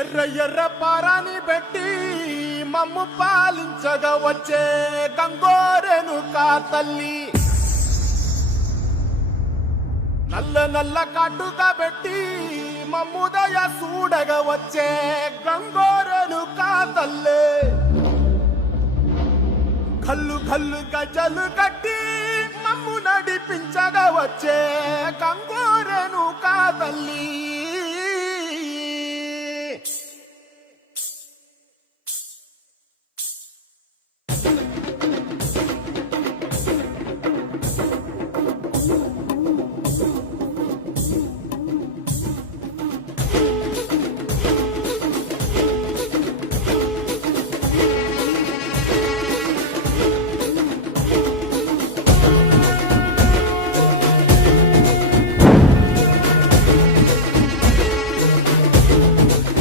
ఎర్ర ఎర్ర పారాని పెట్టి మమ్ము పాలించగా వచ్చే గంగోరెను కా తల్లి, నల్ల నల్ల కాటుగా పెట్టి మమ్ముదయ చూడగా వచ్చే గంగోరెను కా తల్లి, కల్లు కల్లు గజలు కట్టి మమ్ము నడిపించగా వచ్చే గంగోరెను కా తల్లి.